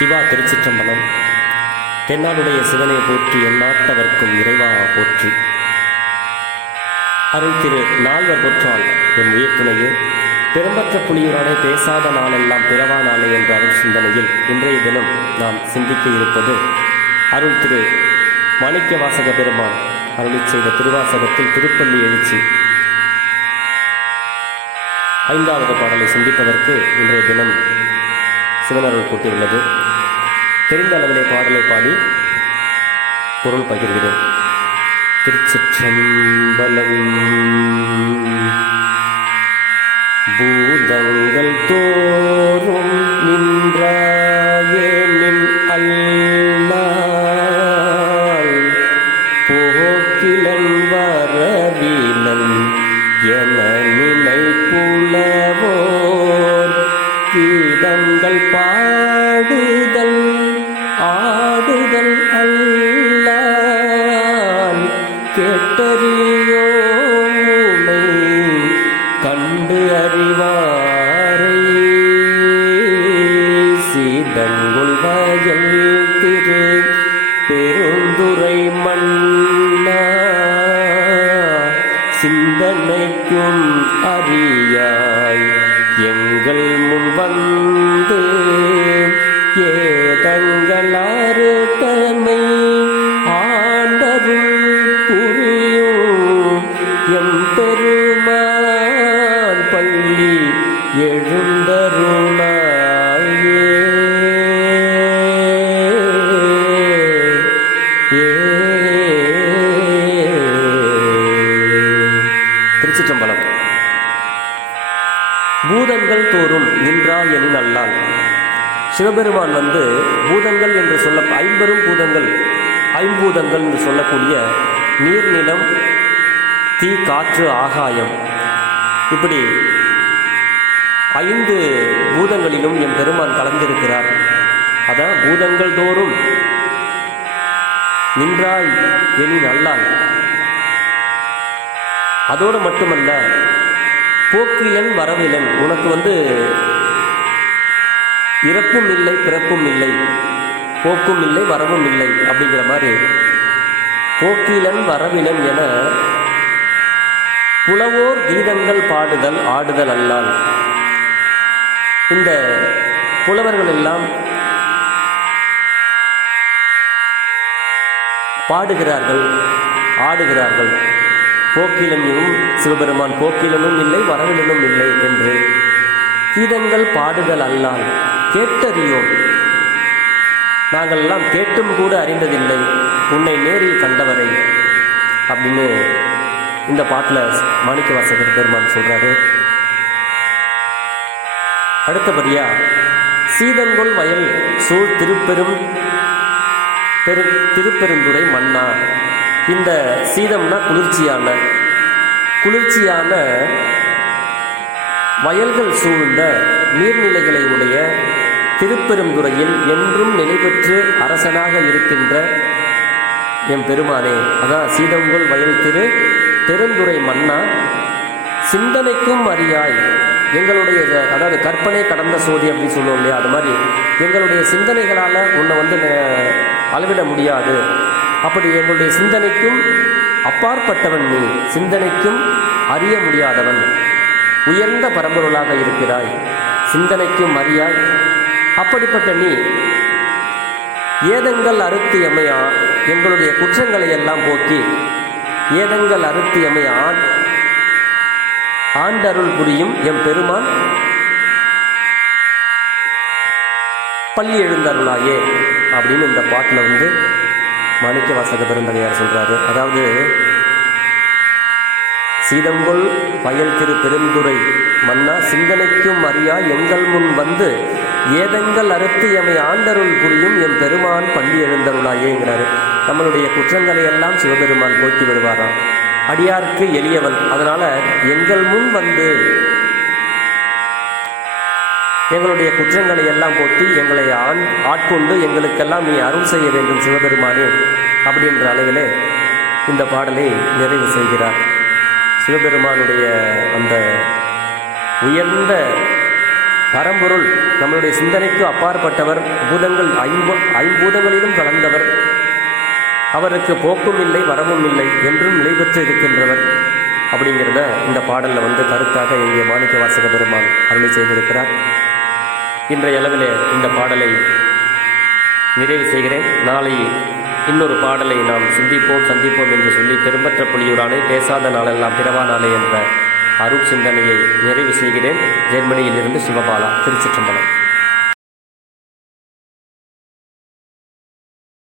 சிவா திருச்சிற்றம்பலம். தென்னாடுடைய சிவனை போற்றி எந்நாட்டவர்க்கும் இறைவா போற்றி. அருள் திரு நால்வர் பொற்றால் எம் உயிர் துணையே. பெரும்பற்ற புலியூரானே பேசாத நாளெல்லாம் பிறவா நாளே என்ற அருள் சிந்தனையில் இன்றைய தினம் நாம் சிந்திக்க இருப்பது அருள் திரு மாணிக்க வாசக பெருமான் அருளி செய்த திருவாசகத்தில் திருப்பள்ளி எழுச்சி 5வது பாடலை சிந்திப்பதற்கு இன்றைய தினம் சிவனருள் கூட்டியுள்ளது. தெரிந்த அளவிலே பாடலை பாடி பொருள் பகிர்கிறேன். திருச்சிற்றம்பலம். பூதங்கள் தோறும் நின்றாயே நின் அல்லால் போக்கிலன் வரவிலன் என நினைப்புலவோர் கீதங்கள் பாடுதல் ஆடுதல் அல்லால் கேட்டறியோம் உனை கண்டு அறிவாரை. சீதங்குள் வயல் திரு பெருந்துறை மன்னா சிந்தனைக்கும் அறியாய் எங்கள் முன் வந்து ஏதங்களாறு தன்மை ஆண்டருள் புரியும் எம் பெருமான் பள்ளி எழுந்தருளாயே. திருச்சிற்றம்பலம். பூதங்கள் தோறும் நின்றாய் எனின் அல்லால். சிவபெருமான் பூதங்கள் என்று சொல்ல ஐம்பெரும் பூதங்கள் ஐம்பூதங்கள் என்று சொல்லக்கூடிய நீர், நிலம், தீ, காற்று, ஆகாயம், இப்படி 5 பூதங்களிலும் என் பெருமான் கலந்திருக்கிறார். அதான் பூதங்கள் தோறும் நின்றாய் எனின் அல்லால். அதோடு மட்டுமல்ல, போக்கிலன் வரவிலன், உனக்கு இறப்பும் இல்லை பிறப்பும் இல்லை, போக்கும் இல்லை வரவும் இல்லை அப்படிங்கிற மாதிரி போக்கிலன் வரவிலன் என புலவோர் கீதங்கள் பாடுதல் ஆடுதல் அல்லால். இந்த புலவர்கள் எல்லாம் பாடுகிறார்கள், ஆடுகிறார்கள். போக்கிலனும் சிவபெருமான் போக்கிலனும் இல்லை வரவிலனும் இல்லை என்று கீதங்கள் பாடுதல் அல்லால் கேட்டறியோம். நாங்கள் எல்லாம் கேட்டும் கூட அறிந்ததில்லை உன்னை நேரில் கண்டவரை அப்படின்னு இந்த பாட்டில் மாணிக்க வாசகர் பெருமான் சொல்றாரு. அடுத்தபடியா சீதங்கொள் வயல் சூழ் திருப்பெருந்துறை மன்னா. இந்த சீதம்னா குளிர்ச்சியான வயல்கள் சூழ்ந்த நீர்நிலைகளை உடைய திருப்பெருந்துறையில் என்றும் நிலை பெற்று அரசனாக இருக்கின்ற எம் பெருமானே. அதான் சீதங்கொள் வயல் பெருந்துறை மன்னா சிந்தனைக்கும் அறியாய். எங்களுடைய அதாவது கற்பனை கடந்த சோதி அப்படின்னு சொல்லுவோம் இல்லையா, அது மாதிரி எங்களுடைய சிந்தனைகளால் உன்னை அளவிட முடியாது. அப்படி எங்களுடைய சிந்தனைக்கும் அப்பாற்பட்டவன் நீ, சிந்தனைக்கும் அறிய முடியாதவன், உயர்ந்த பரம்பொருளாக இருக்கிறாய், சிந்தனைக்கும் அறியாய். அப்படிப்பட்ட நீ ஏதங்கள் அறுத்து எமையா எங்களுடைய குற்றங்களை எல்லாம் போக்கி ஏதங்கள் அறுத்து எமையான் ஆண்டருள் புரியும் எம் பெருமான் பள்ளி எழுந்தருளாயே அப்படின்னு இந்த பாட்டில் மாணிக்க வாசக பெருந்தகையார் சொல்றாரு. அதாவது சீதங்கொள் வயல் பெருந்துறை மன்னா சிந்தனைக்கும் அறியா எங்கள் முன் வந்து ஏதங்கள் அறுத்து எமை ஆண்டருள் புரியும் எம் பெருமான் பள்ளி எழுந்தருளாயேங்கிறாரு. நம்மளுடைய குற்றங்களை எல்லாம் சிவபெருமான் போக்கி விடுவாராம். அடியார்க்கு எளியவன், அதனால எங்கள் முன் வந்து எங்களுடைய குற்றங்களை எல்லாம் போக்கி எங்களை ஆட்கொண்டு எங்களுக்கெல்லாம் நீ அருள் செய்ய வேண்டும் சிவபெருமானே அப்படின்ற அளவிலே இந்த பாடலை நிறைவு செய்கிறார். சிவபெருமானுடைய அந்த உயர்ந்த பரம்பொருள் நம்மளுடைய சிந்தனைக்கு அப்பாற்பட்டவர், பூதங்கள் ஐம்பூதங்களிலும் கலந்தவர், அவருக்கு போக்கும் இல்லை வரவும் இல்லை என்றும் நிலை பெற்று இருக்கின்றவர் அப்படிங்கிறத இந்த பாடலில் கருத்தாக இங்கே மாணிக்கவாசக பெருமான் அருளை செய்திருக்கிறார். இன்றைய அளவிலே இந்த பாடலை நிறைவு செய்கிறேன். நாளை இன்னொரு பாடலை நாம் சந்திப்போம் என்று சொல்லி பெரும்பற்ற புலியூரானே பேசாத நாளெல்லாம் பிறவா நாளே என்ற அருள் சிந்தனையை நிறைவு செய்கிறேன். ஜெர்மனியிலிருந்து சிவபாலா, திருச்சிற்றம்பலம்.